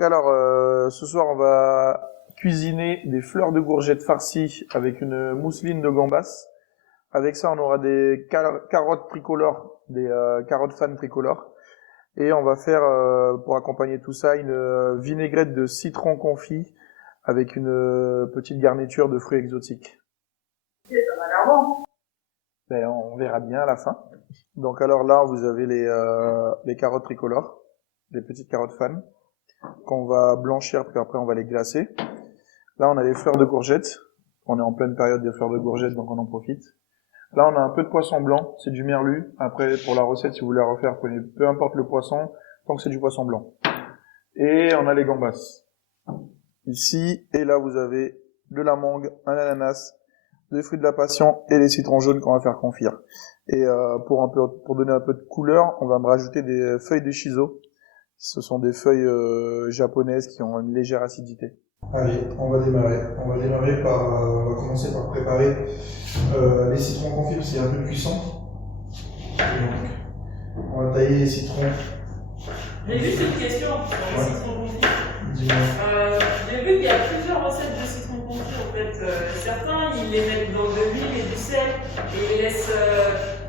Donc alors, ce soir, on va cuisiner des fleurs de courgettes farcies avec une mousseline de gambas. Avec ça, on aura des carottes tricolores, des carottes fan tricolores. Et on va faire, pour accompagner tout ça, une vinaigrette de citron confit avec une petite garniture de fruits exotiques. Ça va l'air bon. Ben, on verra bien à la fin. Donc alors là, vous avez les carottes tricolores, les petites carottes fan, qu'on va blanchir, puis après on va les glacer. Là, on a les fleurs de courgettes. On est en pleine période des fleurs de courgettes, donc on en profite. Là, on a un peu de poisson blanc, c'est du merlu. Après, pour la recette, si vous voulez la refaire, prenez peu importe le poisson, tant que c'est du poisson blanc. Et on a les gambas. Ici, et là, vous avez de la mangue, un ananas, des fruits de la passion et les citrons jaunes qu'on va faire confire. Et pour donner un peu de couleur, on va me rajouter des feuilles de shiso. Ce sont des feuilles japonaises qui ont une légère acidité. Allez, on va démarrer. On va commencer par préparer les citrons confits parce qu'il y a un peu de cuisson. Donc, on va tailler les citrons. J'ai juste une question sur les citrons confits. Dis-moi. J'ai vu qu'il y a plusieurs recettes de citrons confits en fait. Certains, ils les mettent dans de l'huile et du sel et ils les laissent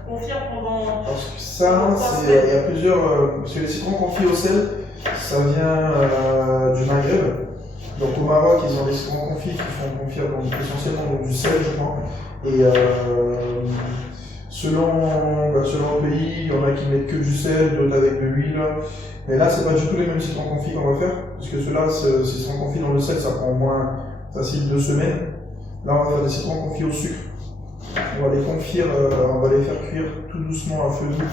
confire pendant. Parce que ça, il y a plusieurs. Parce que les citrons confits au sel, ça vient du Maghreb. Donc au Maroc, ils ont des citrons confits qui font confire donc, essentiellement donc, du sel, je crois. Et selon le pays, il y en a qui mettent que du sel, d'autres avec de l'huile. Mais là, c'est pas du tout les mêmes citrons confits qu'on va faire. Parce que ceux-là, ces citrons confits dans le sel, ça prend au moins facile 2 semaines. Là, on va faire des citrons confits au sucre. On va les confire, on va les faire cuire tout doucement à feu doux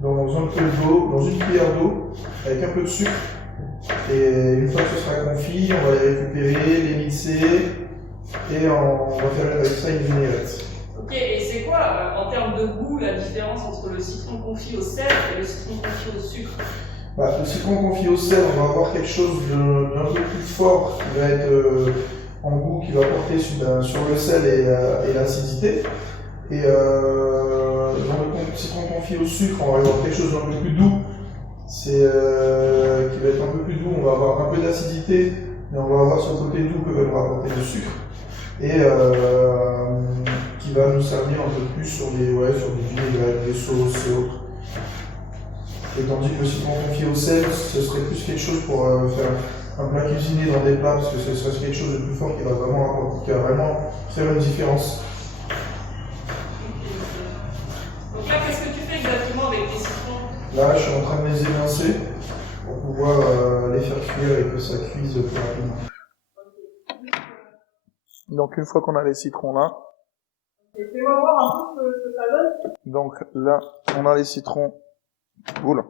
dans un peu d'eau, dans une cuillère d'eau, avec un peu de sucre. Et une fois que ce sera confit, on va les récupérer, les mixer et on va faire avec ça une vinaigrette. Ok, et c'est quoi en termes de goût la différence entre le citron confit au sel et le citron confit au sucre? Le citron confit au sel, on va avoir quelque chose d'un peu plus fort qui va être en goût, qui va porter sur le sel et l'acidité. Et dans le citron confit au sucre, on va avoir quelque chose d'un peu plus doux. Qui va être un peu plus doux, on va avoir un peu d'acidité, mais on va avoir ce côté doux que va nous rapporter le sucre, et qui va nous servir un peu plus sur des vinaigrettes, des sauces et autres. Et tandis que le citron confit au sel, ce serait plus quelque chose pour faire un plat cuisiné dans des plats, parce que ce serait quelque chose de plus fort qui va vraiment faire une différence. Donc là, qu'est-ce que tu fais exactement avec les citrons? Là, je suis en train de les émincer pour pouvoir les faire cuire et que ça cuise plus rapidement. Donc une fois qu'on a les citrons là, fais-moi voir un peu ce que ça donne. donc là, on a les citrons. Oula.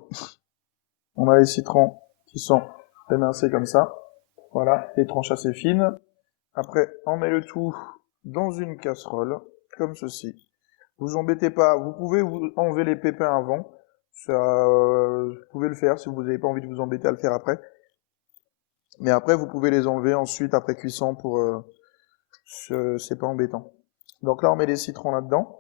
On a les citrons qui sont émincés comme ça. Voilà, les tranches assez fines. Après, on met le tout dans une casserole, comme ceci. Vous embêtez pas, vous pouvez vous enlever les pépins avant. Ça, vous pouvez le faire si vous n'avez pas envie de vous embêter à le faire après. Mais après, vous pouvez les enlever ensuite après cuisson pour c'est pas embêtant. Donc là, on met les citrons là-dedans.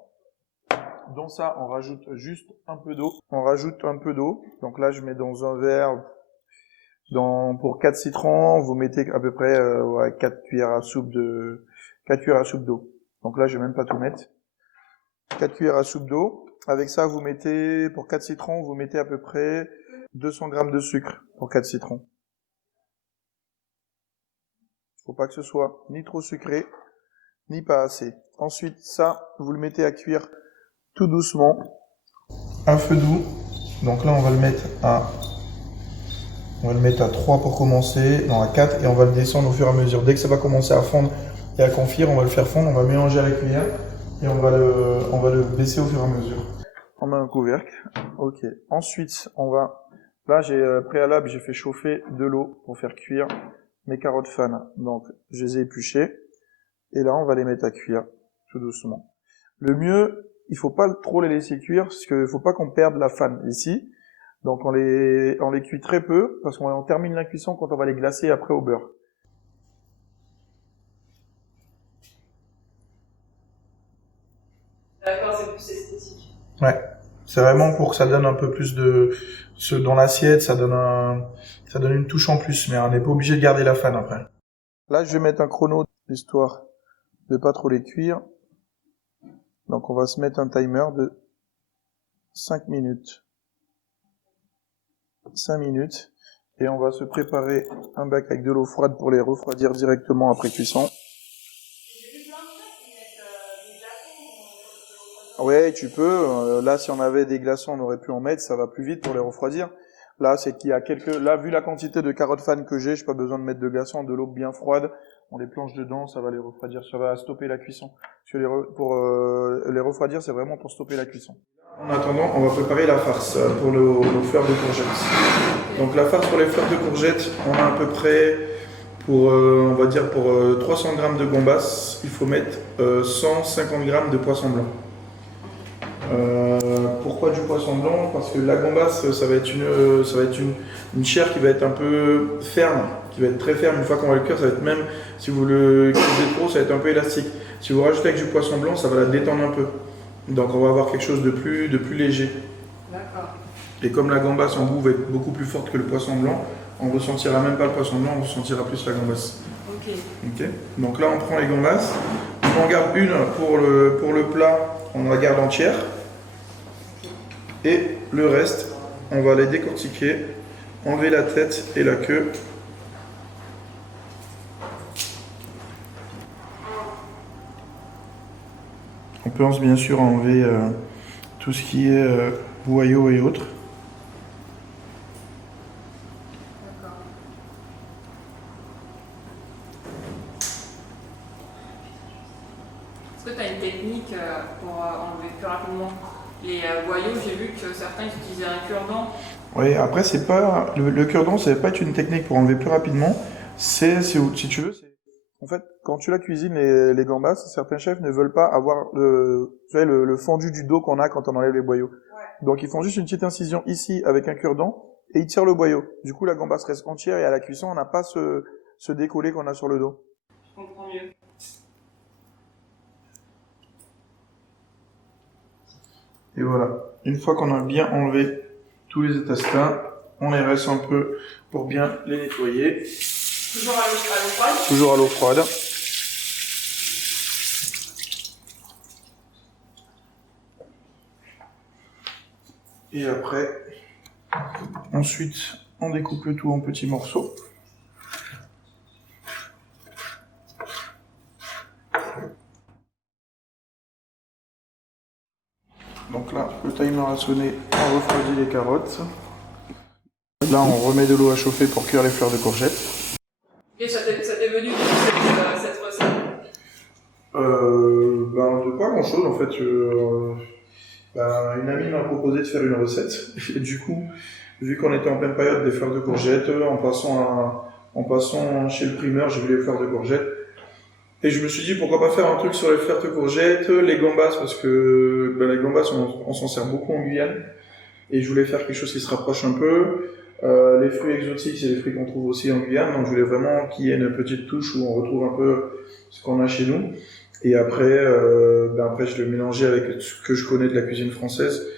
Dans ça, on rajoute juste un peu d'eau. On rajoute un peu d'eau. Donc là, je mets dans un verre. Pour 4 citrons, vous mettez à peu près 4 cuillères à soupe d'eau. Donc là, je vais même pas tout mettre. 4 cuillères à soupe d'eau. Avec ça, vous mettez, pour 4 citrons, vous mettez à peu près 200 grammes de sucre pour 4 citrons. Faut pas que ce soit ni trop sucré, ni pas assez. Ensuite, ça, vous le mettez à cuire tout doucement, à feu doux. Donc là, on va le mettre à 3 pour commencer, non à 4, et on va le descendre au fur et à mesure. Dès que ça va commencer à fondre et à confire, on va le faire fondre, on va mélanger à la cuillère et on va le baisser au fur et à mesure. On met un couvercle. Ok. Ensuite, là, préalable, j'ai fait chauffer de l'eau pour faire cuire mes carottes fan. Donc, je les ai épluchées. Et là, on va les mettre à cuire, tout doucement. Le mieux, il faut pas trop les laisser cuire, parce qu'il faut pas qu'on perde la fan ici. Donc, on les cuit très peu, parce qu'on termine la cuisson quand on va les glacer après au beurre. D'accord, c'est plus esthétique. Ouais. C'est vraiment pour que ça donne un peu plus de dans l'assiette, ça donne une touche en plus, mais on n'est pas obligé de garder la fan après. Là, je vais mettre un chrono, histoire de pas trop les cuire. Donc, on va se mettre un timer de 5 minutes. 5 minutes. Et on va se préparer un bac avec de l'eau froide pour les refroidir directement après cuisson. Ouais, tu peux. Là, si on avait des glaçons, on aurait pu en mettre. Ça va plus vite pour les refroidir. Là, c'est qu'il y a là, vu la quantité de carottes fan que j'ai pas besoin de mettre de glaçons, de l'eau bien froide. On les plonge dedans, ça va les refroidir, ça va stopper la cuisson. Parce que les refroidir, c'est vraiment pour stopper la cuisson. En attendant, on va préparer la farce pour nos fleurs de courgettes. Donc la farce pour les fleurs de courgettes, on a à peu près on va dire pour 300 g de gambas, il faut mettre 150 g de poisson blanc. Pourquoi du poisson blanc? Parce que la gambasse, ça va être une chair qui va être un peu ferme, qui va être très ferme. Une fois qu'on va le cuire, ça va être même, si vous le cuisez trop, ça va être un peu élastique. Si vous rajoutez avec du poisson blanc, ça va la détendre un peu. Donc on va avoir quelque chose de plus léger. D'accord. Et comme la gambasse en goût va être beaucoup plus forte que le poisson blanc, on ne ressentira même pas le poisson blanc, on ressentira plus la gambasse. Ok. Donc là, on prend les gambasses, on en garde une pour le plat, on la garde entière. Et le reste, on va les décortiquer, enlever la tête et la queue. On pense bien sûr à enlever tout ce qui est boyaux et autres. Est-ce que tu as une technique pour enlever plus rapidement les boyaux? J'ai vu que certains utilisaient un cure-dent. Oui, après, c'est pas le cure-dent, ça va pas être une technique pour enlever plus rapidement. Si tu veux, en fait, quand tu la cuisines, les gambas, certains chefs ne veulent pas avoir le fendu du dos qu'on a quand on enlève les boyaux. Ouais. Donc, ils font juste une petite incision ici avec un cure-dent et ils tirent le boyau. Du coup, la gambasse reste entière et à la cuisson, on n'a pas ce décollé qu'on a sur le dos. Je comprends mieux. Et voilà. Une fois qu'on a bien enlevé tous les intestins, on les reste un peu pour bien les nettoyer. Toujours à l'eau froide. Toujours à l'eau froide. Et après, ensuite, on découpe le tout en petits morceaux. Donc là, le timer a sonné, on refroidit les carottes. Là, on remet de l'eau à chauffer pour cuire les fleurs de courgettes. Et ça t'est venu de cette recette? De pas grand chose en fait. Une amie m'a proposé de faire une recette. Et du coup, vu qu'on était en pleine période des fleurs de courgettes, en passant chez le primeur, j'ai vu les fleurs de courgettes. Et je me suis dit pourquoi pas faire un truc sur les fleurs de courgettes, les gambas, parce que les gambas on s'en sert beaucoup en Guyane. Et je voulais faire quelque chose qui se rapproche un peu. Les fruits exotiques, c'est des fruits qu'on trouve aussi en Guyane, donc je voulais vraiment qu'il y ait une petite touche où on retrouve un peu ce qu'on a chez nous. Et après, après je le mélangeais avec ce que je connais de la cuisine française,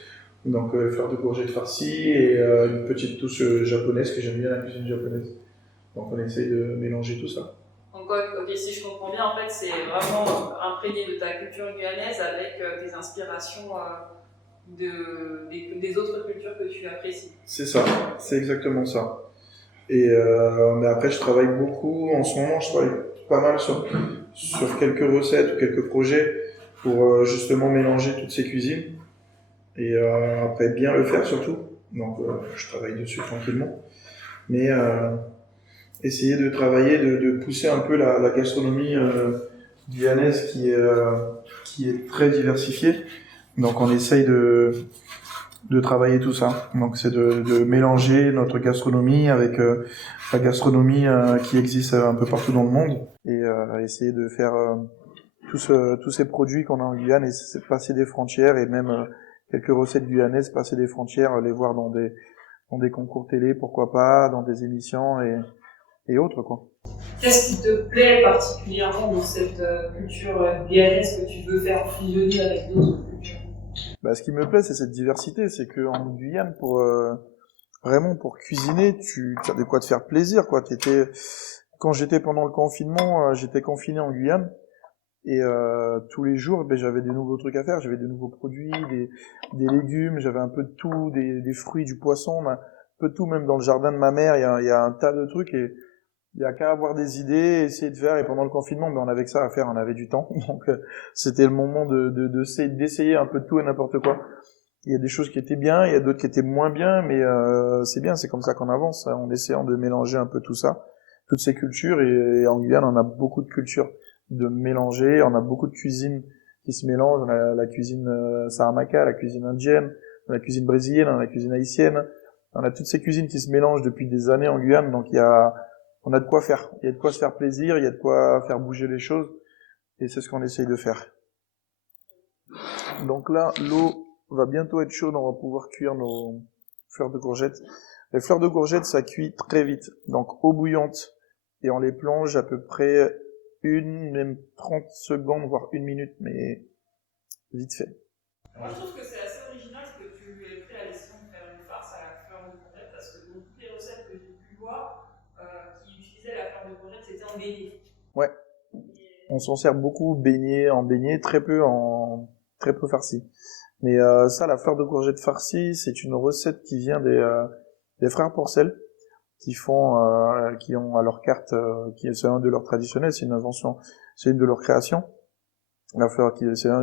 donc fleurs de courgettes farcies et une petite touche japonaise que j'aime bien la cuisine japonaise. Donc on essaye de mélanger tout ça. Donc ok, si je comprends bien, en fait, c'est vraiment imprégné de ta culture guyanaise avec des inspirations des autres cultures que tu apprécies. C'est ça, c'est exactement ça. Et mais après, je travaille beaucoup, en ce moment, je travaille pas mal sur quelques recettes ou quelques projets pour justement mélanger toutes ces cuisines. Et après, bien le faire surtout. Donc, je travaille dessus tranquillement. Mais essayer de travailler, de pousser un peu la gastronomie guyanaise qui est très diversifiée. Donc on essaye de travailler tout ça. Donc c'est de mélanger notre gastronomie avec la gastronomie qui existe un peu partout dans le monde et essayer de faire tous ces produits qu'on a en Guyane et passer des frontières et même quelques recettes guyanaises, passer des frontières, les voir dans des concours télé, pourquoi pas, dans des émissions et autres quoi. Qu'est-ce qui te plaît particulièrement dans cette culture guyanaise que tu veux faire fusionner avec d'autres cultures? Ce qui me plaît, c'est cette diversité. C'est qu'en Guyane, pour vraiment pour cuisiner, tu as de quoi te faire plaisir, quoi. Quand j'étais pendant le confinement, j'étais confiné en Guyane. Et tous les jours, ben, j'avais des nouveaux trucs à faire, j'avais des nouveaux produits, des légumes, j'avais un peu de tout, des fruits, du poisson, un peu de tout, même dans le jardin de ma mère, il y a un tas de trucs et il y a qu'à avoir des idées, essayer de faire. Et pendant le confinement, ben, on avait que ça à faire, on avait du temps, donc c'était le moment d'essayer un peu de tout et n'importe quoi. Il y a des choses qui étaient bien, il y a d'autres qui étaient moins bien, mais c'est bien, c'est comme ça qu'on avance, hein, en essayant de mélanger un peu tout ça, toutes ces cultures. Et en Guyane, on a beaucoup de cultures de mélanger. On a beaucoup de cuisines qui se mélangent. On a la cuisine saramaka, la cuisine indienne, la cuisine brésilienne, on a la cuisine haïtienne. On a toutes ces cuisines qui se mélangent depuis des années en Guyane. Donc on a de quoi faire. Il y a de quoi se faire plaisir, il y a de quoi faire bouger les choses. Et c'est ce qu'on essaye de faire. Donc là, l'eau va bientôt être chaude. On va pouvoir cuire nos fleurs de courgettes. Les fleurs de courgettes, ça cuit très vite. Donc eau bouillante. Et on les plonge à peu près même 30 secondes, voire 1 minute, mais vite fait. Moi, je trouve que c'est assez original ce que tu aies pris la décision de faire une farce à la fleur de courgette, parce que dans toutes les recettes que j'ai pu voir qui utilisaient la fleur de courgette, c'était en beignet. Ouais. On s'en sert beaucoup en beignet, très peu farci. Mais ça, la fleur de courgette farcie, c'est une recette qui vient des frères Porcel, qui ont à leur carte, c'est un de leurs traditionnels, c'est une invention, c'est une de leurs créations. La fleur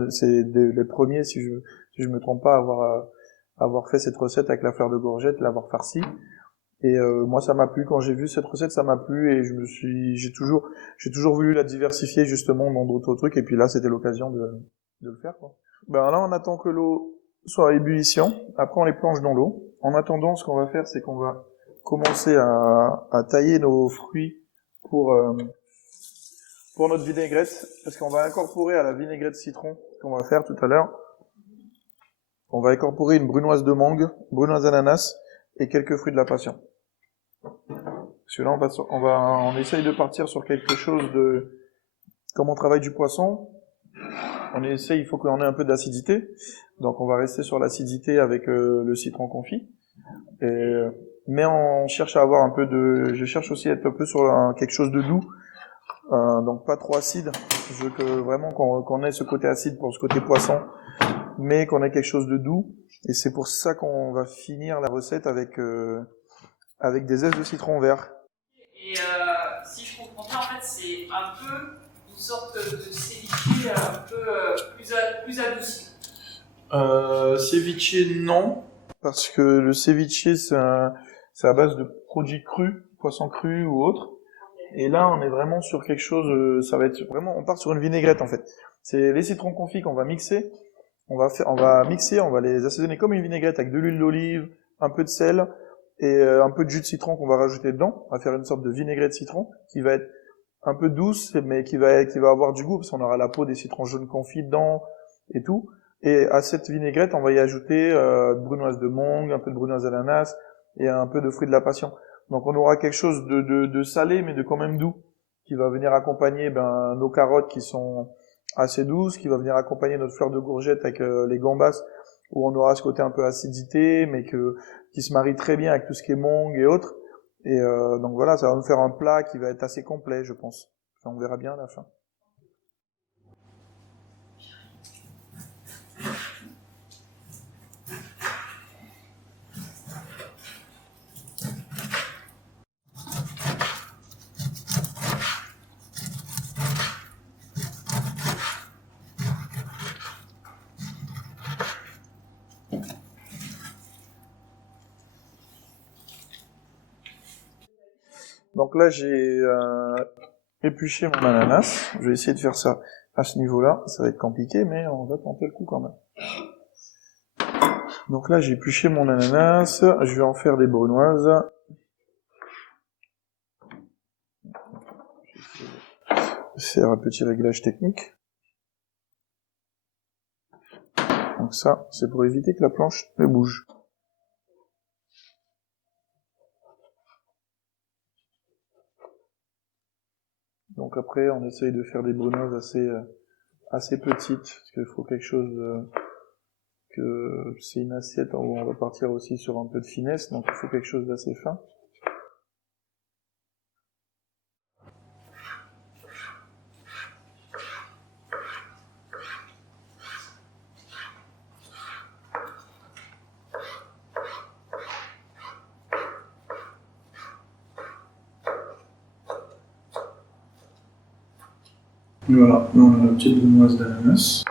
c'est les premiers, si je me trompe pas, à avoir fait cette recette avec la fleur de courgette, l'avoir farcie. Et moi, ça m'a plu. Quand j'ai vu cette recette, ça m'a plu et j'ai toujours voulu la diversifier justement dans d'autres trucs. Et puis là, c'était l'occasion de le faire, quoi. Ben là, on attend que l'eau soit à ébullition. Après, on les plonge dans l'eau. En attendant, ce qu'on va faire, c'est qu'on va commencer à tailler nos fruits pour notre vinaigrette, parce qu'on va incorporer à la vinaigrette citron qu'on va faire tout à l'heure, on va incorporer une brunoise de mangue, brunoise d'ananas et quelques fruits de la passion. Parce que là, on essaye de partir sur quelque chose comme on travaille du poisson, il faut qu'on ait un peu d'acidité, donc on va rester sur l'acidité avec le citron confit. Mais on cherche à avoir je cherche aussi à être un peu sur quelque chose de doux, donc pas trop acide. Je veux que vraiment qu'on ait ce côté acide pour ce côté poisson, mais qu'on ait quelque chose de doux. Et c'est pour ça qu'on va finir la recette avec des zestes de citron vert. Et si je comprends bien, en fait, c'est un peu une sorte de ceviche un peu plus adouci. Ceviche, non, parce que le ceviche, c'est à base de produits crus, poissons crus ou autres. Et là, on est vraiment sur quelque chose, ça va être vraiment, on part sur une vinaigrette en fait. C'est les citrons confits qu'on va mixer. On va les assaisonner comme une vinaigrette avec de l'huile d'olive, un peu de sel et un peu de jus de citron qu'on va rajouter dedans. On va faire une sorte de vinaigrette citron qui va être un peu douce, mais qui va avoir du goût parce qu'on aura la peau des citrons jaunes confits dedans et tout. Et à cette vinaigrette, on va y ajouter de brunoise de mangue, un peu de brunoise d'ananas et un peu de fruits de la passion. Donc on aura quelque chose de salé, mais de quand même doux, qui va venir accompagner nos carottes qui sont assez douces, qui va venir accompagner notre fleur de courgette avec les gambas, où on aura ce côté un peu acidité, mais qui se marie très bien avec tout ce qui est mangue et autres. Et donc voilà, ça va nous faire un plat qui va être assez complet, je pense. Enfin, on verra bien à la fin. Donc là, j'ai épluché mon ananas. Je vais essayer de faire ça à ce niveau-là. Ça va être compliqué, mais on va tenter le coup quand même. Donc là, j'ai épluché mon ananas. Je vais en faire des brunoises. Je vais faire un petit réglage technique. Donc ça, c'est pour éviter que la planche ne bouge. Donc après, on essaye de faire des brunoises assez petites, parce qu'il faut quelque chose que c'est une assiette où on va partir aussi sur un peu de finesse, donc il faut quelque chose d'assez fin. Voilà, là on a la petite brunoise d'ananas.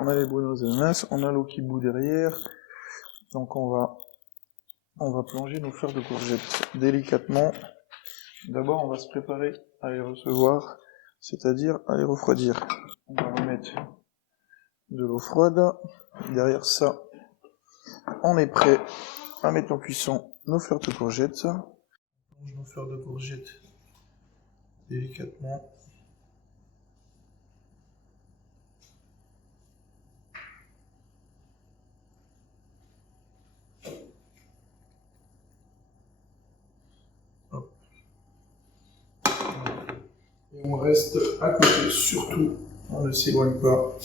On a les brunoises d'ananas, on a l'eau qui bout derrière, donc on va plonger nos fleurs de courgettes délicatement. D'abord on va se préparer à les recevoir, c'est-à-dire à les refroidir. On va remettre de l'eau froide, derrière ça, on est prêt à mettre en cuisson nos fleurs de courgettes. On plonge nos fleurs de courgettes délicatement. Et on reste à côté, surtout, on ne s'éloigne pas.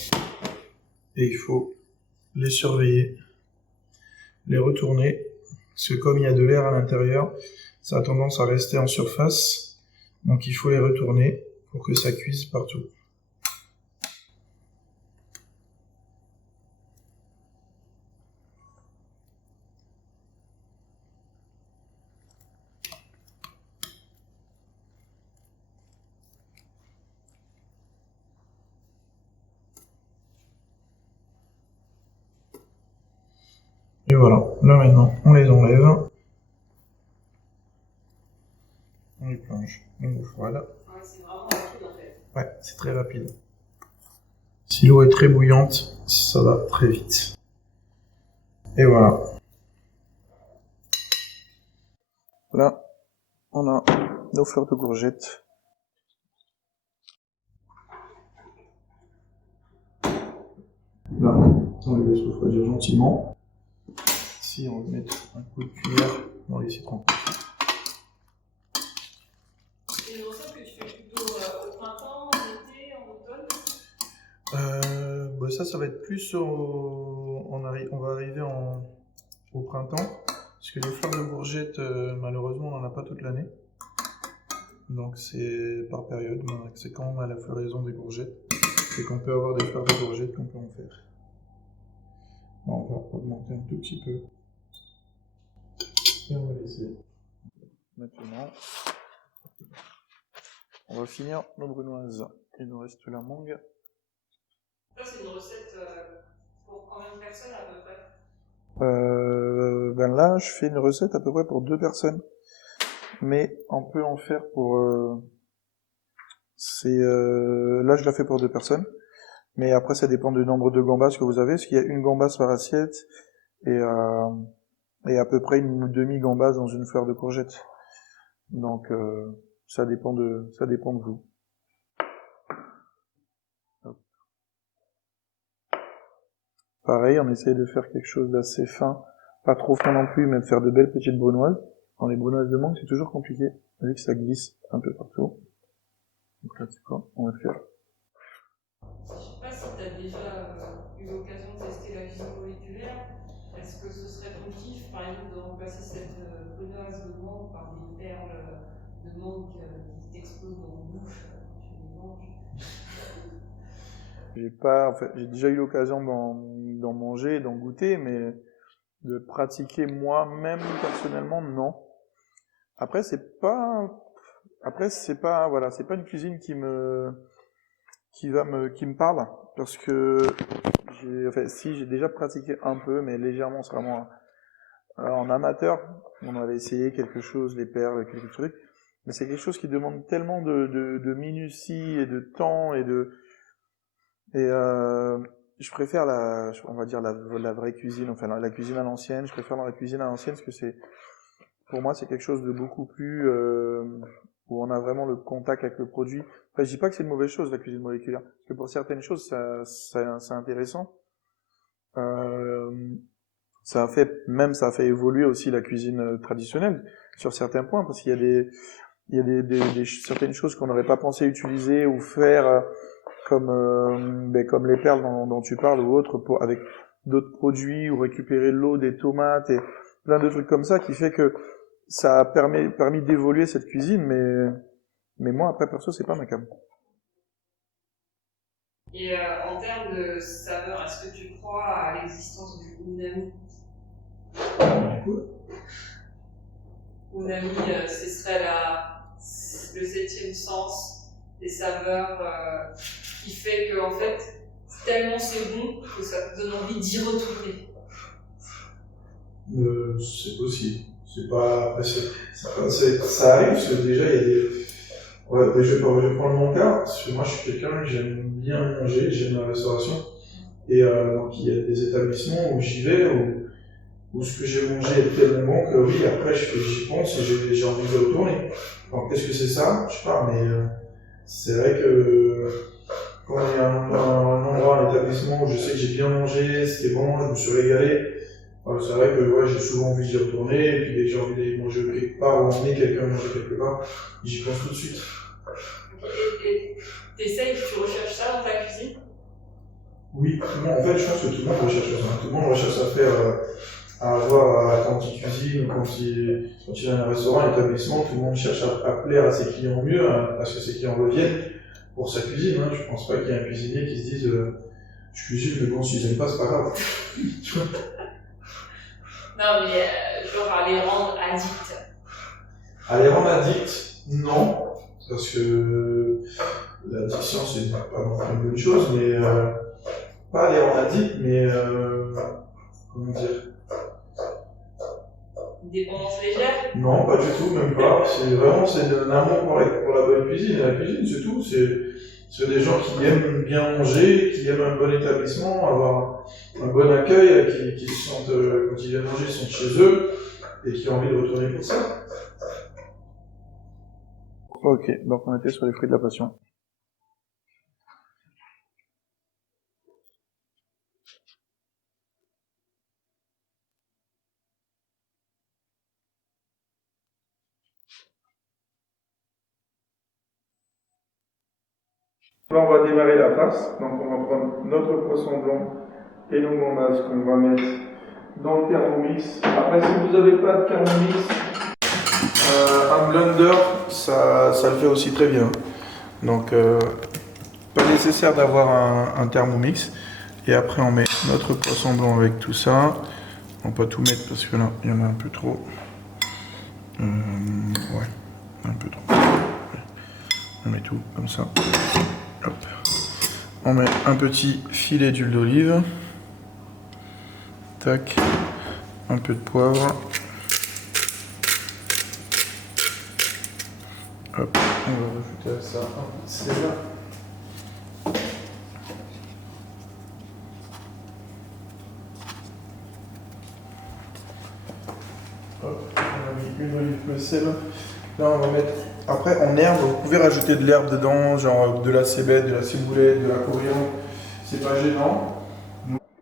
Et il faut les surveiller, les retourner, parce que comme il y a de l'air à l'intérieur, ça a tendance à rester en surface, donc il faut les retourner pour que ça cuise partout. Et voilà, là maintenant on les enlève, on les plonge dans l'eau froide. Ouais, c'est vraiment rapide en fait. Ouais, c'est très rapide. Si l'eau est très bouillante, ça va très vite. Et voilà. Là, on a nos fleurs de courgettes. Là, on les laisse refroidir gentiment. Ici, on va mettre un coup de cuillère dans les citrons. C'est une recette que tu fais plutôt au printemps, en été, en automne? Bah ça va être plus on va arriver au printemps, parce que les fleurs de courgettes, malheureusement, on n'en a pas toute l'année. Donc c'est par période, c'est quand on a la floraison des courgettes, et qu'on peut avoir des fleurs de courgettes qu'on peut en faire. Bon, on va augmenter un tout petit peu. Et on va laisser. Maintenant, on va finir nos brunoises. Il nous reste la mangue. Ça, c'est une recette pour combien de personnes à peu près? Ben là, je fais une recette à peu près pour 2 personnes. Mais on peut en faire pour... là, je la fais pour 2 personnes. Mais après, ça dépend du nombre de gambas que vous avez. Parce qu'il y a une gambasse par assiette et à peu près une demi-gambasse dans une fleur de courgette. Donc, ça dépend de vous. Hop. Pareil, on essaye de faire quelque chose d'assez fin. Pas trop fin non plus, mais de faire de belles petites brunoises. Dans les brunoises de mangue, c'est toujours compliqué, vu que ça glisse un peu partout. Donc là, c'est quoi? On va faire. Je sais pas si tu as déjà eu l'occasion de tester la cuisine moléculaire. Est-ce que ce serait ton kiff, par exemple, de remplacer cette brunoise de mangue par des perles de mangue qui t'explosent dans la bouche quand tu les manges? J'ai déjà eu l'occasion d'en manger, d'en goûter, mais de pratiquer moi-même personnellement, non. Après, c'est pas une cuisine qui me parle, parce que j'ai déjà pratiqué un peu, mais légèrement, c'est vraiment en amateur. On avait essayé quelque chose, les perles, quelques trucs, mais c'est quelque chose qui demande tellement de minutie et de temps je préfère on va dire la vraie cuisine, enfin la cuisine à l'ancienne. Je préfère la cuisine à l'ancienne parce que pour moi, c'est quelque chose de beaucoup plus où on a vraiment le contact avec le produit. Enfin, je dis pas que c'est une mauvaise chose la cuisine moléculaire, parce que pour certaines choses, c'est intéressant. ça a fait évoluer aussi la cuisine traditionnelle sur certains points, parce qu'il y a certaines choses qu'on n'aurait pas pensé utiliser ou faire, comme les perles dont tu parles ou autres, avec d'autres produits, ou récupérer l'eau des tomates et plein de trucs comme ça, qui fait que ça a permis d'évoluer cette cuisine, mais moi, après, perso, c'est pas ma cam. Et en termes de saveur, est-ce que tu crois à l'existence du umami? Umami, ce serait le septième sens des saveurs qui fait que, en fait, tellement c'est bon que ça te donne envie d'y retourner. C'est possible. C'est pas. Ça arrive parce que déjà il y a des. Ouais, je vais prendre mon cas, parce que moi je suis quelqu'un, j'aime bien manger, j'aime la restauration. Et donc il y a des établissements où j'y vais, où ce que j'ai mangé est tellement bon que oui, après j'y pense et j'ai envie de retourner. Alors qu'est-ce que c'est ça? Je sais pas, mais c'est vrai que quand il y a un endroit, un établissement où je sais que j'ai bien mangé, c'était bon, je me suis régalé, c'est vrai que ouais, j'ai souvent envie d'y retourner, et puis dès que j'ai envie d'aller manger quelque part ou emmener quelqu'un manger quelque part, j'y pense tout de suite. Et t'essayes, tu recherches ça dans ta cuisine? Oui, en fait, je pense que tout le monde recherche ça. Tout le monde recherche à faire, à avoir, quand il cuisine, ou quand il a un restaurant, un établissement, tout le monde cherche à plaire à ses clients au mieux, hein, parce que ses clients reviennent pour sa cuisine. Hein. Je pense pas qu'il y ait un cuisinier qui se dise je cuisine, mais bon, si j'aime pas, c'est pas grave. Non, mais genre à les rendre addicts. À les rendre addicts, non, parce que l'addiction, c'est pas non plus une bonne chose, mais pas à les rendre addicts, mais comment dire? Une dépendance légère? Non, pas du tout, même pas. C'est vraiment un amour pour la bonne cuisine. Et la cuisine, c'est tout. C'est des gens qui aiment bien manger, qui aiment un bon établissement, avoir un bon accueil, qui se sentent, quand ils viennent manger, ils sont chez eux et qui ont envie de retourner pour ça. Ok, donc on était sur les fruits de la passion. Là, on va démarrer la farce. Donc, on va prendre notre poisson blanc et nos gambas qu'on va mettre dans le Thermomix. Après, si vous n'avez pas de Thermomix, un blender, ça le fait aussi très bien. Donc, pas nécessaire d'avoir un Thermomix. Et après, on met notre poisson blanc avec tout ça. On peut pas tout mettre parce que là, il y en a un peu trop. Ouais, un peu trop. On met tout comme ça. Hop. On met un petit filet d'huile d'olive. Tac. Un peu de poivre. Hop. On va rajouter à ça un peu de sel. Hop. On a mis une olive, le sel. Là, on va mettre. Après, en herbe, vous pouvez rajouter de l'herbe dedans, genre de la cébette, de la ciboulette, de la coriandre. C'est pas gênant.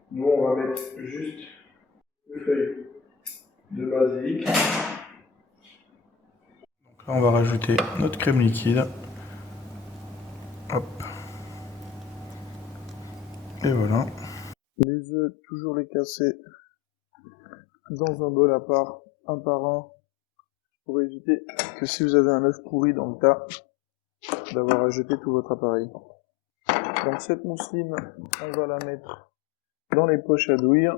Nous, on va mettre juste une feuille de basilic. Donc là, on va rajouter notre crème liquide. Hop. Et voilà. Les œufs, toujours les casser dans un bol à part, un par un, pour éviter que si vous avez un œuf pourri dans le tas, d'avoir à jeter tout votre appareil. Donc cette mousseline, on va la mettre dans les poches à douille.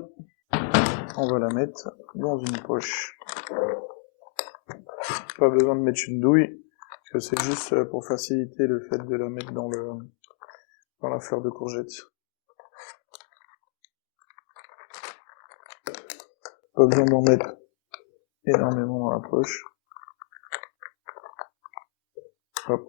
On va la mettre dans une poche. Pas besoin de mettre une douille, parce que c'est juste pour faciliter le fait de la mettre dans la fleur de courgette. Pas besoin d'en mettre énormément dans la poche. Hop.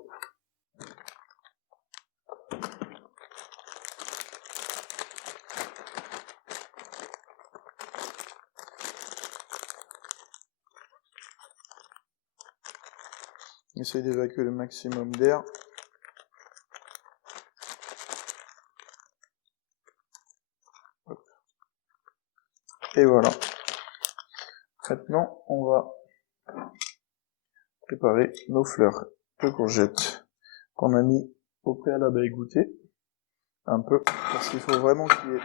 Essayez d'évacuer le maximum d'air. Et voilà. Maintenant, on va préparer nos fleurs de courgettes qu'on a mis au préalable à égoutter. Un peu, parce qu'il faut vraiment qu'il n'y ait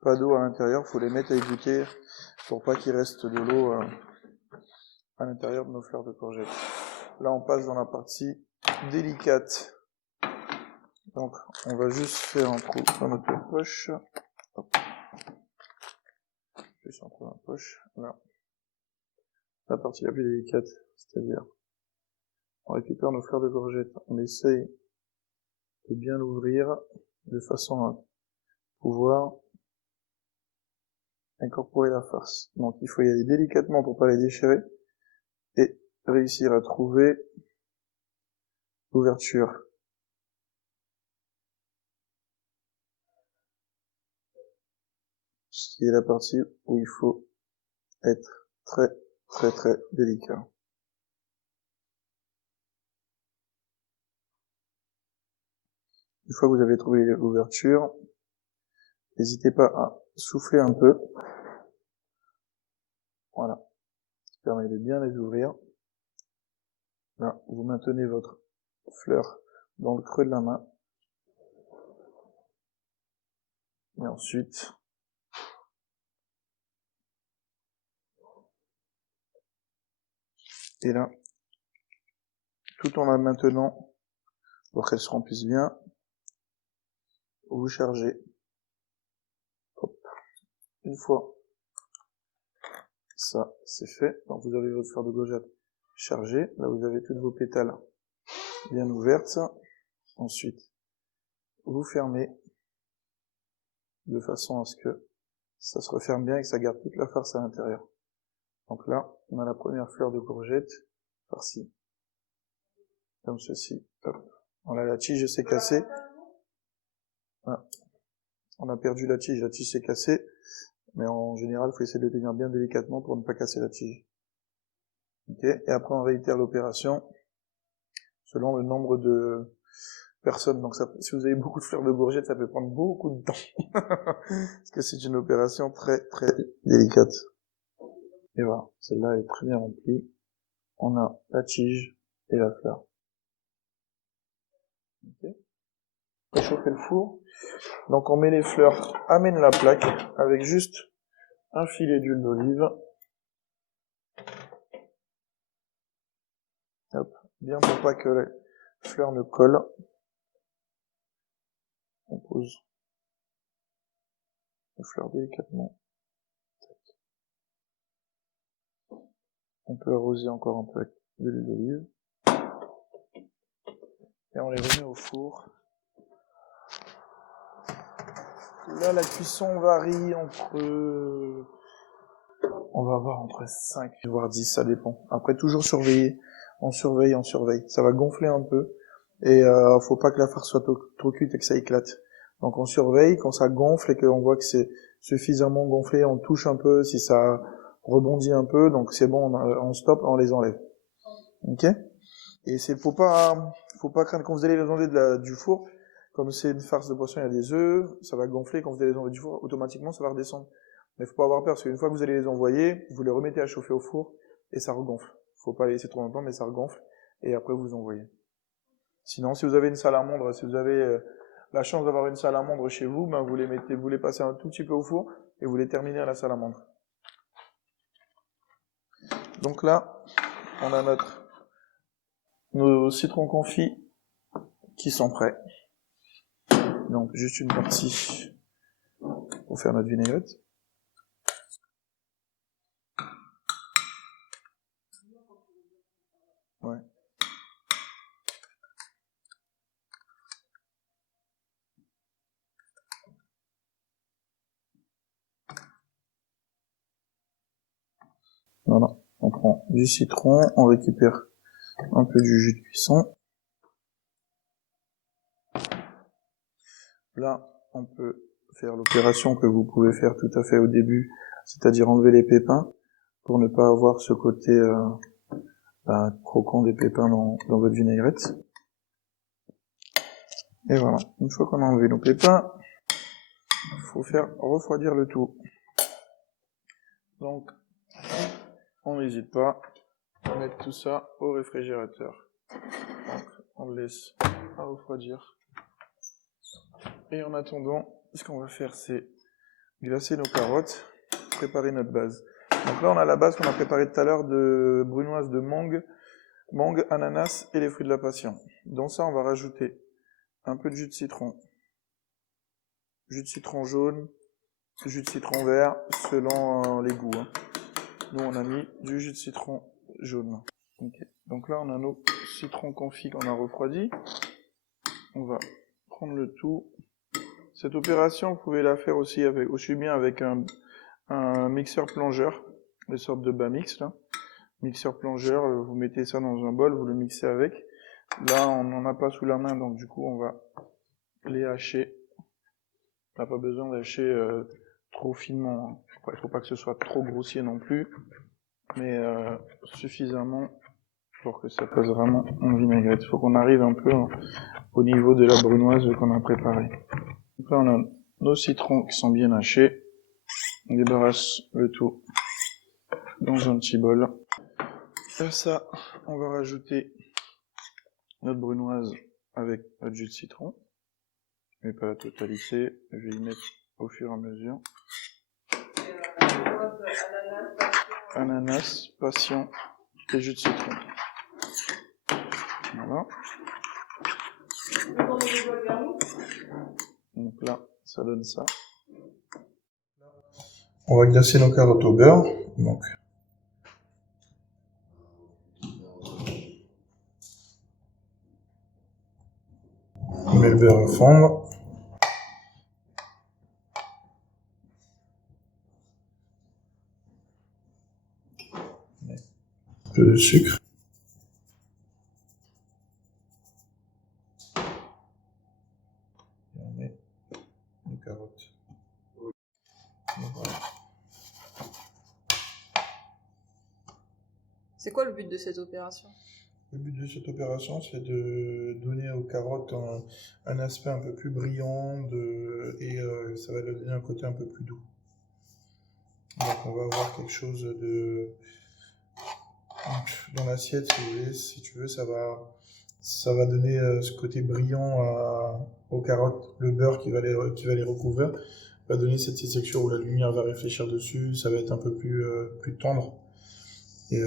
pas d'eau à l'intérieur. Il faut les mettre à égoutter pour pas qu'il reste de l'eau à l'intérieur de nos fleurs de courgettes. Là, on passe dans la partie délicate. Donc, on va juste faire un trou dans notre poche. Hop. Juste un trou dans la poche. Là. La partie la plus délicate, c'est-à-dire, on récupère nos fleurs de courgettes. On essaye de bien l'ouvrir de façon à pouvoir incorporer la farce. Donc, il faut y aller délicatement pour pas les déchirer et réussir à trouver l'ouverture. Ce qui est la partie où il faut être très délicat. Une fois que vous avez trouvé l'ouverture, n'hésitez pas à souffler un peu. Voilà. Ça permet de bien les ouvrir. Là, vous maintenez votre fleur dans le creux de la main. Et ensuite, et là, tout en la maintenant, pour qu'elle se remplisse bien, vous chargez. Hop. Une fois ça, c'est fait. Donc vous avez votre fleur de courgette chargée. Là, vous avez toutes vos pétales bien ouvertes. Ensuite, vous fermez de façon à ce que ça se referme bien et que ça garde toute la farce à l'intérieur. Donc là, on a la première fleur de courgette par-ci, comme ceci. Hop. Voilà, la tige s'est cassée. Voilà. On a perdu la tige s'est cassée. Mais en général, il faut essayer de le tenir bien délicatement pour ne pas casser la tige. Okay. Et après, on réitère l'opération selon le nombre de personnes. Donc, ça, si vous avez beaucoup de fleurs de courgette, ça peut prendre beaucoup de temps. Parce que c'est une opération très délicate. Et voilà, celle-là est très bien remplie. On a la tige et la fleur. Okay. Réchauffer le four. Donc, on met les fleurs, amène la plaque avec juste un filet d'huile d'olive. Hop, bien pour pas que les fleurs ne collent. On pose les fleurs délicatement. On peut arroser encore un peu avec de l'huile d'olive. Et on les remet au four. Là, la cuisson varie entre... On va avoir entre 5 voire 10, ça dépend. Après, toujours surveiller. On surveille. Ça va gonfler un peu. Et faut pas que la farce soit trop cuite et que ça éclate. Donc on surveille. Quand ça gonfle et qu'on voit que c'est suffisamment gonflé, on touche un peu. Si ça rebondit un peu, donc c'est bon, on stoppe, on les enlève. Ok? Et faut pas craindre quand vous allez les enlever du four. Comme c'est une farce de poisson, il y a des œufs, ça va gonfler. Quand vous allez les enlever du four, automatiquement, ça va redescendre. Mais faut pas avoir peur, parce qu'une fois que vous allez les envoyer, vous les remettez à chauffer au four, et ça regonfle. Faut pas les laisser trop longtemps, mais ça regonfle, et après vous envoyez. Sinon, si vous avez une salamandre, si vous avez la chance d'avoir une salamandre chez vous, ben vous les passez un tout petit peu au four, et vous les terminez à la salamandre. Donc là, on a nos citrons confits qui sont prêts. Donc juste une partie pour faire notre vinaigrette. Ouais. Voilà, on prend du citron, on récupère un peu du jus de cuisson. Là, on peut faire l'opération que vous pouvez faire tout à fait au début, c'est-à-dire enlever les pépins pour ne pas avoir ce côté croquant des pépins dans votre vinaigrette. Et voilà, une fois qu'on a enlevé nos pépins, il faut faire refroidir le tout. Donc, on n'hésite pas à mettre tout ça au réfrigérateur. Donc, on le laisse à refroidir. Et en attendant, ce qu'on va faire, c'est glacer nos carottes, préparer notre base. Donc là, on a la base qu'on a préparée tout à l'heure de brunoise de mangue, ananas et les fruits de la passion. Dans ça, on va rajouter un peu de jus de citron jaune, jus de citron vert, selon les goûts. Hein. Nous, on a mis du jus de citron jaune. Okay. Donc là, on a nos citrons confits qu'on a refroidis. On va prendre le tout. Cette opération, vous pouvez la faire aussi bien avec un mixeur plongeur, une sorte de bas-mix là. Mixeur plongeur, vous mettez ça dans un bol, vous le mixez avec. Là, on n'en a pas sous la main, donc du coup, on va les hacher. On n'a pas besoin d'hacher trop finement. Hein. Il ne faut pas que ce soit trop grossier non plus, mais suffisamment pour que ça passe vraiment en vinaigrette. Il faut qu'on arrive un peu au niveau de la brunoise qu'on a préparée. Donc là, on a nos citrons qui sont bien hachés. On débarrasse le tout dans un petit bol. À ça, on va rajouter notre brunoise avec notre jus de citron. Mais pas la totalité, je vais y mettre au fur et à mesure. Ananas, passion et jus de citron. Voilà. Donc là, ça donne ça. On va glacer nos carottes au beurre. Donc, on met le beurre à fondre. Un peu de sucre. Et on met nos carottes. Voilà. C'est quoi le but de cette opération? Le but de cette opération, c'est de donner aux carottes un aspect un peu plus brillant et ça va leur donner un côté un peu plus doux. Donc on va avoir quelque chose dans l'assiette, si tu veux, ça va donner ce côté brillant aux carottes. Le beurre qui va les recouvrir va donner cette texture où la lumière va réfléchir dessus, ça va être un peu plus tendre. Et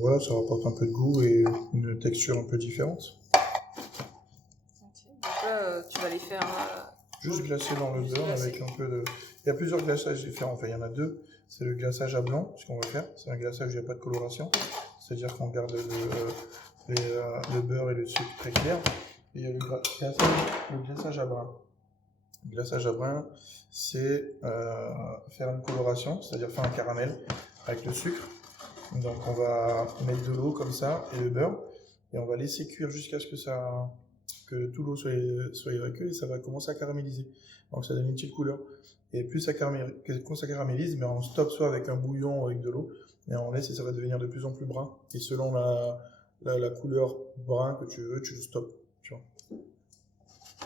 voilà, ça rapporte un peu de goût et une texture un peu différente. Okay. Donc là, tu vas les faire... Juste glacer dans le beurre avec un peu de... Il y a plusieurs glaçages différents, enfin il y en a deux. C'est le glaçage à blanc, ce qu'on va faire. C'est un glaçage où il n'y a pas de coloration. C'est-à-dire qu'on garde le beurre et le sucre très clair. Et il y a le glaçage à brun. Le glaçage à brun, c'est faire une coloration, c'est-à-dire faire un caramel avec le sucre. Donc on va mettre de l'eau comme ça et le beurre et on va laisser cuire jusqu'à ce que tout l'eau soit évacuée et ça va commencer à caraméliser. Donc ça donne une petite couleur. Et plus quand ça caramélise, mais on stoppe soit avec un bouillon ou avec de l'eau et on laisse et ça va devenir de plus en plus brun. Et selon la couleur brun que tu veux, tu le stoppes. Tu vois.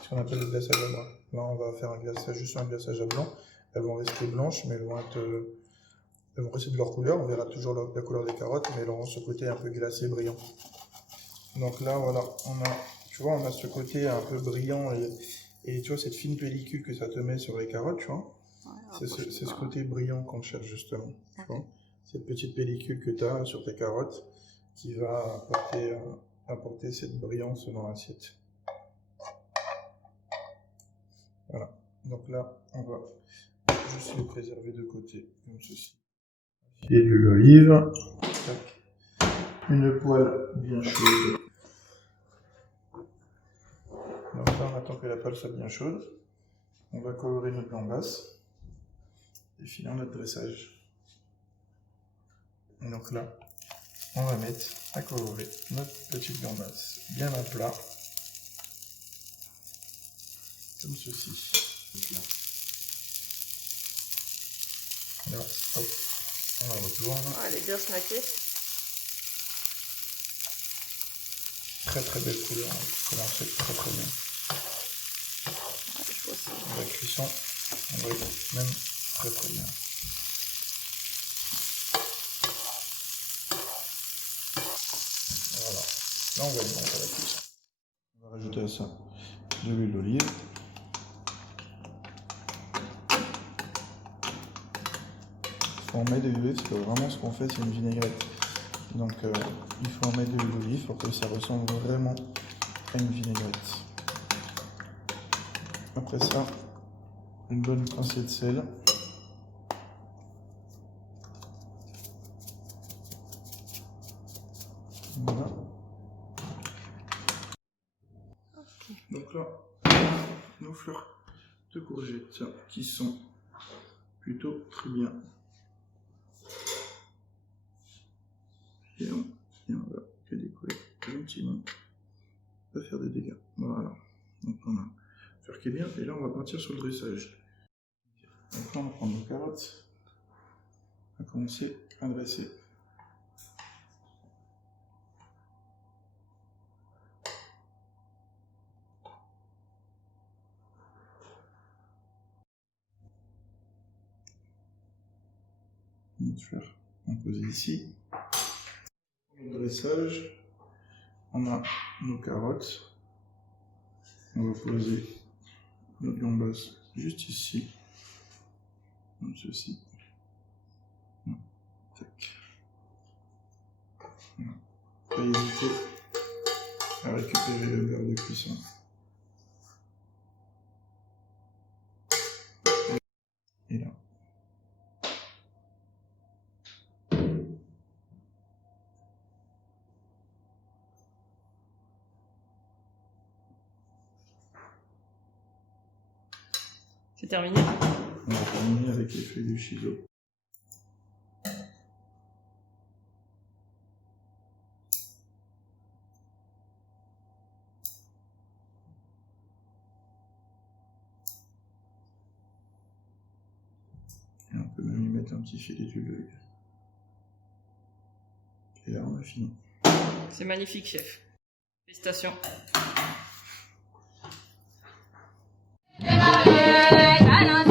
Ce qu'on appelle le glaçage à brun. Là on va faire juste un glaçage à blanc. Elles vont rester blanches mais elles vont rester de leur couleur, on verra toujours la couleur des carottes, mais elles auront ce côté un peu glacé, brillant. Donc là, voilà, on a ce côté un peu brillant et tu vois cette fine pellicule que ça te met sur les carottes, tu vois. Ouais, c'est ce côté brillant qu'on cherche justement. Okay. Tu vois, cette petite pellicule que tu as sur tes carottes qui va apporter cette brillance dans l'assiette. Voilà, donc là, on va juste le préserver de côté, comme ceci. Et de l'huile d'olive, une poêle bien chaude. Donc là, on attend que la poêle soit bien chaude. On va colorer notre gambasse et finir notre dressage. Et donc là, on va mettre à colorer notre petite gambasse bien à plat, comme ceci. Là, hop. On la retourne. Ah, elle est bien snackée. Très très belle couleur, ça marche très très bien. Ouais, je vois ça. La cuisson, on voit même très très bien. on va être bon pour la cuisson. On va rajouter à ça de l'huile d'olive. Quand on met de l'huile d'olive, parce que vraiment ce qu'on fait, c'est une vinaigrette. Donc il faut en mettre de l'huile d'olive pour que ça ressemble vraiment à une vinaigrette. Après ça, une bonne pincée de sel. Voilà. Donc là, nos fleurs de courgettes qui sont plutôt très bien. Et on va les décoller gentiment, pas faire de dégâts. Voilà. Donc on a fleur qui est bien, et là on va partir sur le dressage. Donc là on va prendre nos carottes, on va commencer à dresser. Notre fleur imposée ici. Pour le dressage, on a nos carottes. On va poser notre gambas juste ici, comme ceci. Tac. Voilà. Pas hésiter à récupérer le beurre de cuisson. Et là. C'est terminé. On va terminer avec les feuilles de chiso. Et on peut même y mettre un petit filet d'huile d'olive. Et là on a fini. C'est magnifique, chef. Félicitations. I don't